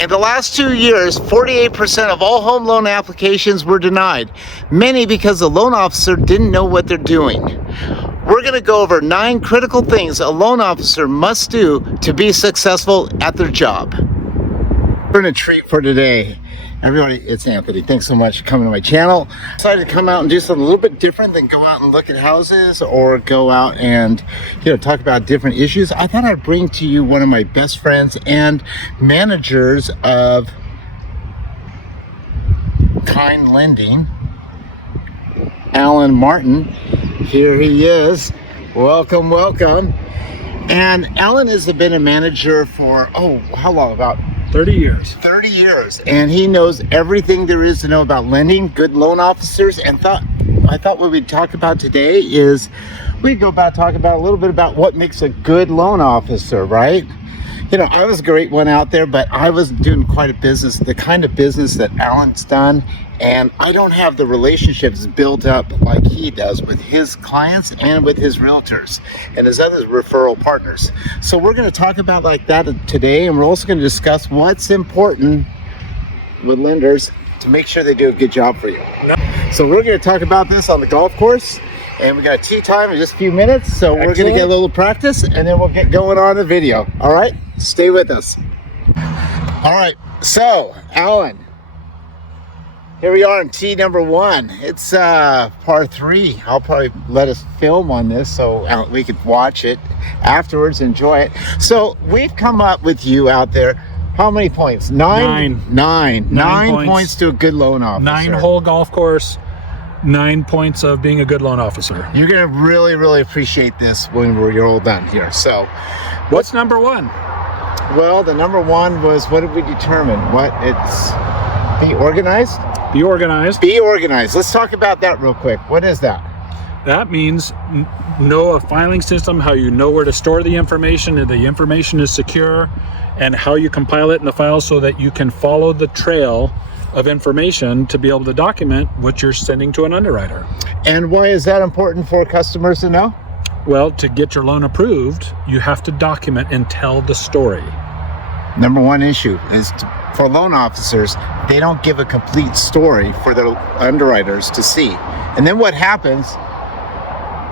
In the last 2 years, 48% of all home loan applications were denied, many because the loan officer didn't know what they're doing. We're going to go over 9 critical things a loan officer must do to be successful at their job. We're in a treat for today. Everybody, it's Anthony. Thanks so much for coming to my channel. I decided to come out and do something a little bit different than go out and look at houses or go out and, talk about different issues. I thought I'd bring to you one of my best friends and managers of Kind Lending, Alan Martin. Here he is. Welcome, welcome. And Alan has been a manager for, how long? About 30 years. 30 years. And he knows everything there is to know about lending, good loan officers. And I thought what we'd talk about today is we'd go about talk about a little bit about what makes a good loan officer, right? I was a great one out there, but I was doing quite a business, the kind of business that Alan's done. And I don't have the relationships built up like he does with his clients and with his realtors and his other referral partners. So we're going to talk about like that today, and we're also going to discuss what's important with lenders to make sure they do a good job for you. So we're going to talk about this on the golf course, and we got tea time in just a few minutes. So we're going to get a little practice, and then we'll get going on the video. All right, stay with us. All right, so Alan. Here we are in tee number 1. It's par 3. I'll probably let us film on this so we could watch it afterwards, enjoy it. So we've come up with you out there. How many points? Nine points to a good loan officer. 9-hole golf course, 9 points of being a good loan officer. You're going to really, really appreciate this when you're all done here. So what's number 1? Well, the number 1 was, what did we determine? Be organized? Be organized. Be organized. Let's talk about that real quick. What is that? That means know a filing system, how you know where to store the information, and the information is secure, and how you compile it in the file so that you can follow the trail of information to be able to document what you're sending to an underwriter. And why is that important for customers to know? Well, to get your loan approved, you have to document and tell the story. Number 1 issue is for loan officers, they don't give a complete story for their underwriters to see. And then what happens,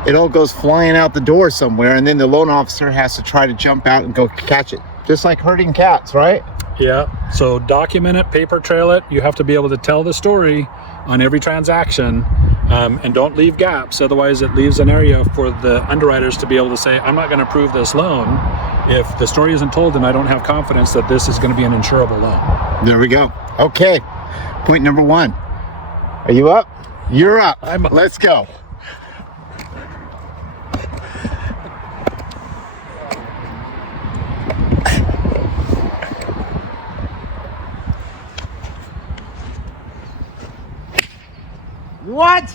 it all goes flying out the door somewhere, and then the loan officer has to try to jump out and go catch it. Just like herding cats, right? Yeah, so document it, paper trail it. You have to be able to tell the story on every transaction, and don't leave gaps. Otherwise, it leaves an area for the underwriters to be able to say, I'm not going to approve this loan if the story isn't told and I don't have confidence that this is going to be an insurable loan. There we go. Okay, point number 1. Are you up? You're up. I'm up. Let's go. What?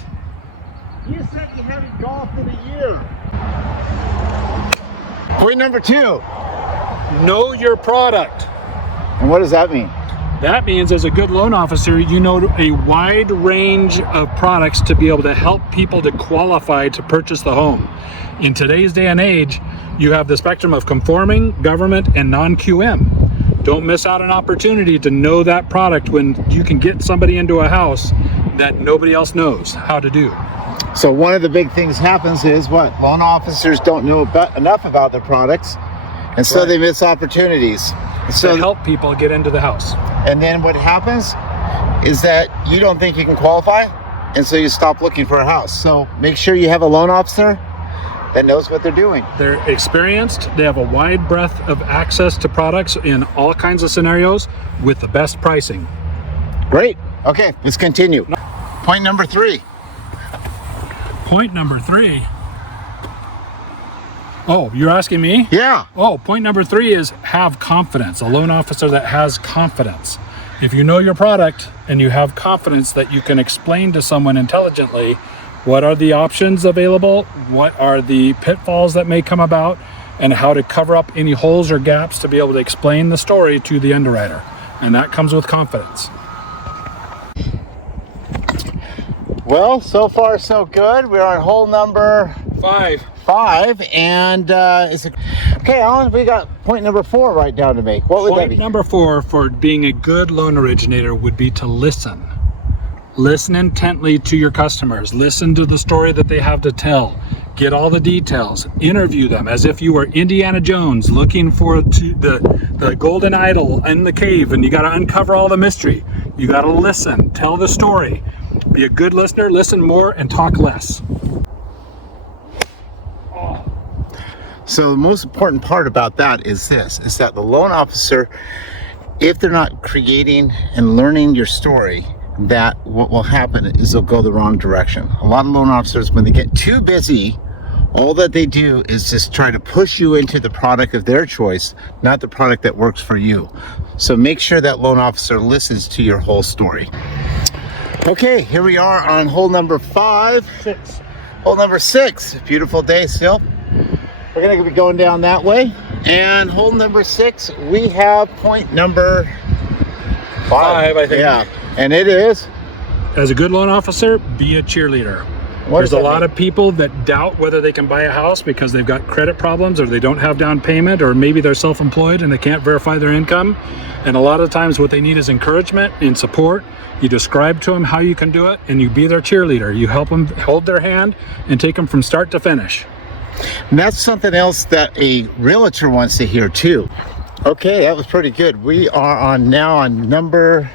You said you haven't golfed in a year. Point number 2. Know your product. And what does that mean? That means as a good loan officer, you know a wide range of products to be able to help people to qualify to purchase the home. In today's day and age, you have the spectrum of conforming, government, and non-QM. Don't miss out an opportunity to know that product when you can get somebody into a house that nobody else knows how to do. So one of the big things happens is what? Loan officers don't know enough about their products, and so they miss opportunities. So to help people get into the house. And then what happens is that you don't think you can qualify, and so you stop looking for a house. So make sure you have a loan officer that knows what they're doing. They're experienced. They have a wide breadth of access to products in all kinds of scenarios with the best pricing. Great. Okay, let's continue. Point number 3. Point number 3. Oh, you're asking me? Yeah. Oh, point number 3 is have confidence. A loan officer that has confidence. If you know your product and you have confidence that you can explain to someone intelligently what are the options available, what are the pitfalls that may come about, and how to cover up any holes or gaps to be able to explain the story to the underwriter. And that comes with confidence. Well, so far so good. We're on hole number 5. And Okay, Alan, we got point number 4 right down to make. What would that be? Point number 4 for being a good loan originator would be to listen. Listen intently to your customers. Listen to the story that they have to tell. Get all the details. Interview them as if you were Indiana Jones looking for the golden idol in the cave, and you got to uncover all the mystery. You got to listen. Tell the story. Be a good listener. Listen more and talk less. So the most important part about that is this, is that the loan officer, if they're not creating and learning your story, that what will happen is they'll go the wrong direction. A lot of loan officers, when they get too busy, all that they do is just try to push you into the product of their choice, not the product that works for you. So make sure that loan officer listens to your whole story. Okay, here we are on hole number 6. Hole number 6, beautiful day still. We're gonna be going down that way. And hole number 6, we have point number 5, I think. Yeah, and it is. As a good loan officer, be a cheerleader. There's a lot of people that doubt whether they can buy a house because they've got credit problems, or they don't have down payment, or maybe they're self-employed and they can't verify their income. And a lot of times what they need is encouragement and support. You describe to them how you can do it, and you be their cheerleader. You help them, hold their hand, and take them from start to finish. And that's something else that a realtor wants to hear too. Okay, that was pretty good. We are now on number...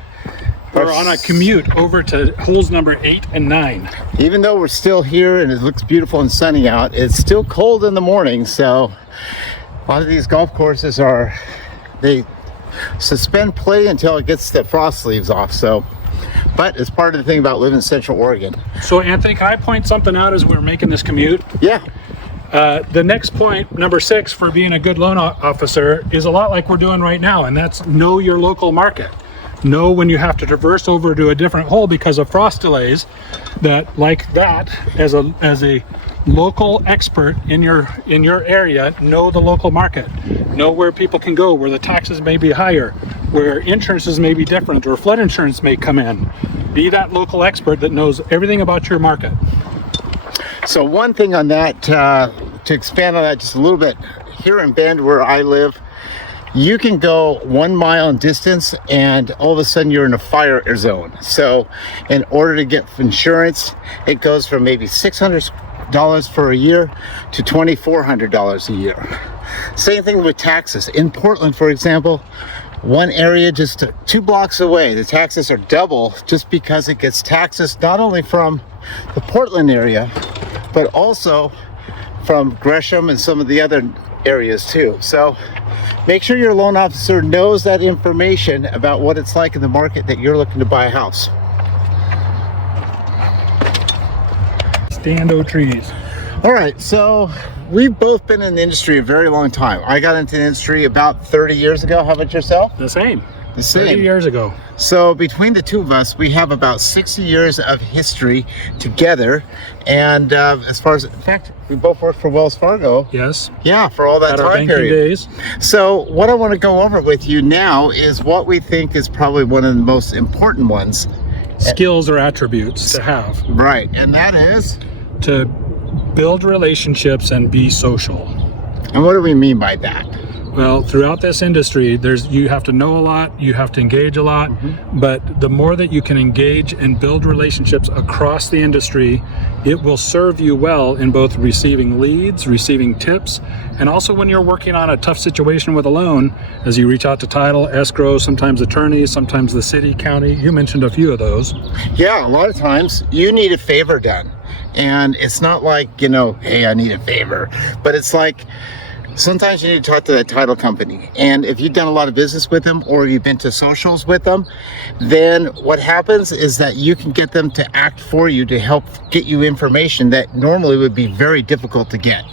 We're on a commute over to holes number 8 and 9. Even though we're still here and it looks beautiful and sunny out, it's still cold in the morning. So a lot of these golf courses they suspend play until it gets the frost leaves off. So, but it's part of the thing about living in Central Oregon. So Anthony, can I point something out as we're making this commute? Yeah. The next point, number 6, for being a good loan officer is a lot like we're doing right now, and that's know your local market. Know when you have to traverse over to a different hole because of frost delays. As a local expert in your area, know the local market. Know where people can go, where the taxes may be higher, where insurances may be different, or flood insurance may come in. Be that local expert that knows everything about your market. So one thing on that, to expand on that just a little bit, here in Bend where I live, you can go 1 mile in distance and all of a sudden you're in a fire zone. So in order to get insurance, it goes from maybe $600 for a year to $2,400 a year. Same thing with taxes. In Portland, for example, one area just 2 blocks away, the taxes are double just because it gets taxes not only from the Portland area, but also from Gresham and some of the other areas too. So make sure your loan officer knows that information about what it's like in the market that you're looking to buy a house. Stando trees. All right, so we've both been in the industry a very long time. I got into the industry about 30 years ago. How about yourself? The same. The same. 30 years ago. So between the two of us, we have about 60 years of history together. And as far as, in fact, we both worked for Wells Fargo. Yes. Yeah, for all that At our time banking period. days. So what I want to go over with you now is what we think is probably one of the most important ones. Skills or attributes to have. Right, and that is? To build relationships and be social. And what do we mean by that? Well, throughout this industry, you have to know a lot, you have to engage a lot, but the more that you can engage and build relationships across the industry, it will serve you well in both receiving leads, receiving tips, and also when you're working on a tough situation with a loan, as you reach out to title, escrow, sometimes attorneys, sometimes the city, county. You mentioned a few of those. Yeah, a lot of times you need a favor done. And it's not like, hey, I need a favor, but it's like, sometimes you need to talk to that title company. And if you've done a lot of business with them or you've been to socials with them, then what happens is that you can get them to act for you to help get you information that normally would be very difficult to get.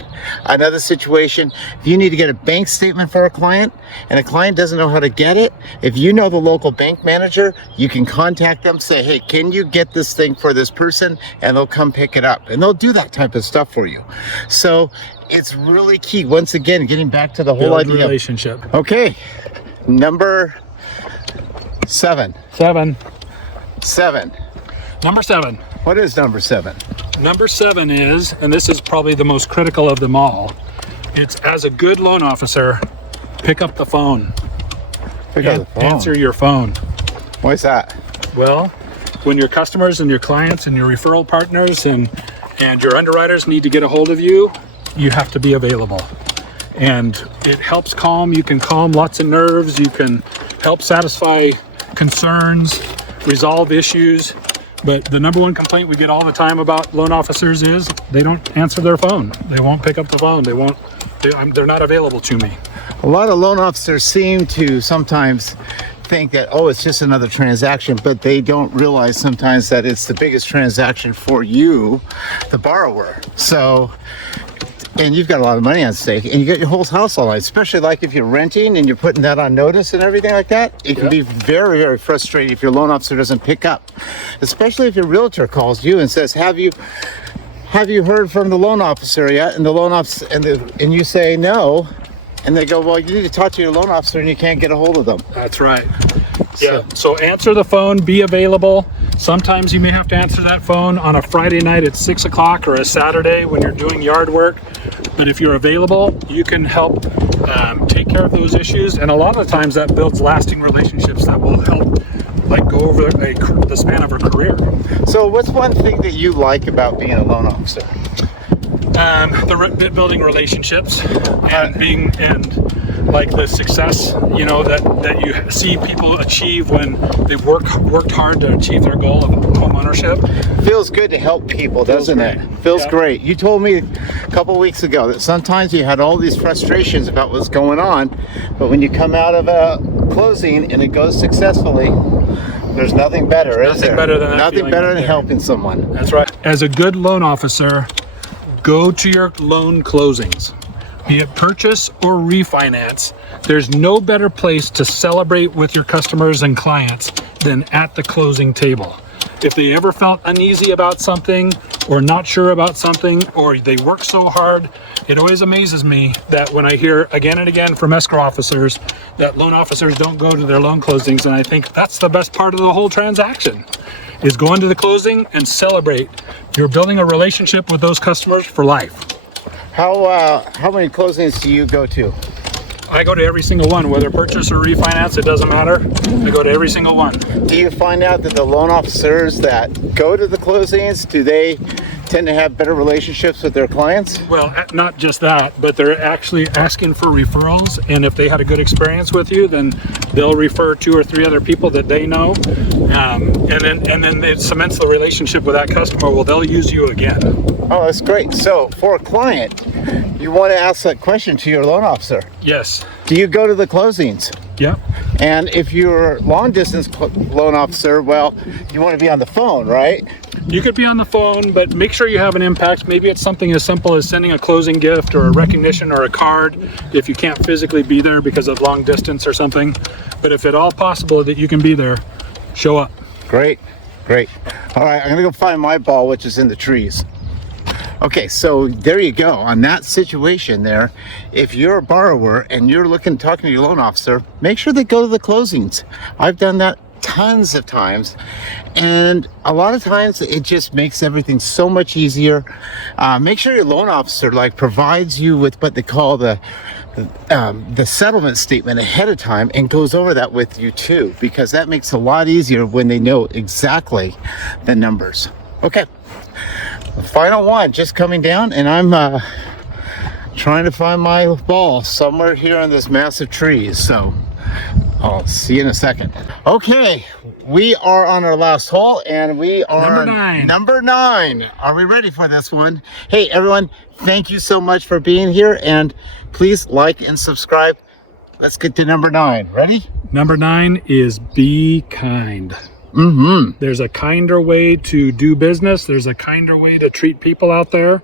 Another situation, if you need to get a bank statement for a client and a client doesn't know how to get it, if you know the local bank manager, you can contact them, say, hey, can you get this thing for this person? And they'll come pick it up and they'll do that type of stuff for you. So it's really key. Once again, getting back to the whole idea. Relationship. Okay, number 7. Number 7. What is number 7? Number 7 is, and this is probably the most critical of them all, It's as a good loan officer, pick up the phone. Answer your phone. Why's that? Well, when your customers and your clients and your referral partners and your underwriters need to get a hold of you, you have to be available. And it helps you can calm lots of nerves, you can help satisfy concerns, resolve issues. But the number one complaint we get all the time about loan officers is they don't answer their phone. They won't pick up the phone. They're not available to me. A lot of loan officers seem to sometimes think that, oh, it's just another transaction, but they don't realize sometimes that it's the biggest transaction for you, the borrower. So, and you've got a lot of money on stake, and you get your whole house all night, especially like if you're renting and you're putting that on notice and everything like that. It can be very, very frustrating if your loan officer doesn't pick up, especially if your realtor calls you and says, have you heard from the loan officer yet? And the loan officer, and you say no, and they go, well, you need to talk to your loan officer and you can't get a hold of them. That's right. Yeah. So answer the phone, be available. Sometimes you may have to answer that phone on a Friday night at 6 o'clock or a Saturday when you're doing yard work. But if you're available, you can help take care of those issues. And a lot of the times that builds lasting relationships that will help go over the span of a career. So what's one thing that you like about being a loan officer? Building relationships and the success, that you see people achieve when they've worked hard to achieve their goal of home ownership. Feels good to help people, doesn't it? Feels great. You told me a couple weeks ago that sometimes you had all these frustrations about what's going on, but when you come out of a closing and it goes successfully, there's nothing better, is there? Nothing better than helping someone. That's right. As a good loan officer, go to your loan closings. Be it purchase or refinance, there's no better place to celebrate with your customers and clients than at the closing table. If they ever felt uneasy about something or not sure about something, or they work so hard, it always amazes me that when I hear again and again from escrow officers that loan officers don't go to their loan closings, and I think that's the best part of the whole transaction, is going to the closing and celebrate. You're building a relationship with those customers for life. How many closings do you go to? I go to every single one, whether purchase or refinance, it doesn't matter. I go to every single one. Do you find out that the loan officers that go to the closings, do they tend to have better relationships with their clients? Well, not just that, but they're actually asking for referrals, and if they had a good experience with you, then they'll refer 2 or 3 other people that they know, and then it cements the relationship with that customer. Well, they'll use you again. Oh, that's great. So for a client, you want to ask that question to your loan officer. Yes. Do you go to the closings? Yep. And if you're a long distance loan officer, well, you want to be on the phone, right? You could be on the phone, but make sure you have an impact. Maybe it's something as simple as sending a closing gift or a recognition or a card if you can't physically be there because of long distance or something. But if at all possible that you can be there, show up. Great. All right, I'm gonna go find my ball, which is in the trees. Okay, so there you go. On that situation there, if you're a borrower and you're talking to your loan officer, make sure they go to the closings. I've done that tons of times, and a lot of times it just makes everything so much easier. Make sure your loan officer provides you with what they call the settlement statement ahead of time and goes over that with you too, because that makes it a lot easier when they know exactly the numbers. Okay, the final one just coming down, and I'm trying to find my ball somewhere here on this massive trees, so I'll see you in a second. Okay, we are on our last hole, and we are number 9. Are we ready for this one? Hey everyone, thank you so much for being here, and please like and subscribe. Let's get to number 9. Ready? Number 9 is be kind. There's a kinder way to do business. There's a kinder way to treat people out there.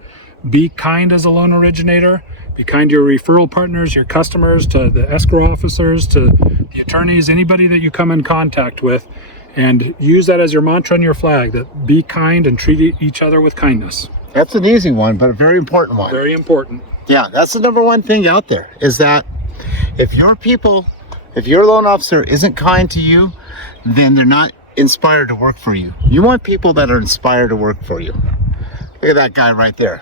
Be kind as a loan originator. Be kind to your referral partners, your customers, to the escrow officers, to the attorneys, anybody that you come in contact with, and use that as your mantra and your flag, that be kind and treat each other with kindness. That's an easy one, but a very important one. Very important. Yeah, that's the number one thing out there, is that if your loan officer isn't kind to you, then they're not inspired to work for you. You want people that are inspired to work for you. Look at that guy right there.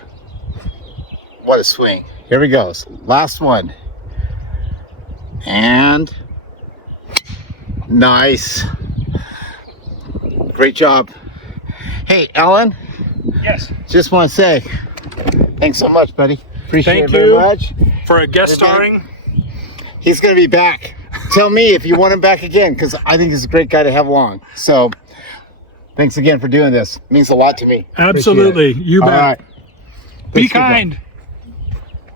What a swing. Here we go. Last one. And nice. Great job. Hey, Alan. Yes. Just want to say, thanks so much, buddy. Appreciate it Thank very you much. for a guest starring. He's going to be back. Tell me if you want him back again, because I think he's a great guy to have along. So, thanks again for doing this. It means a lot to me. Absolutely. You bet. All right. Be Let's keep going. kind.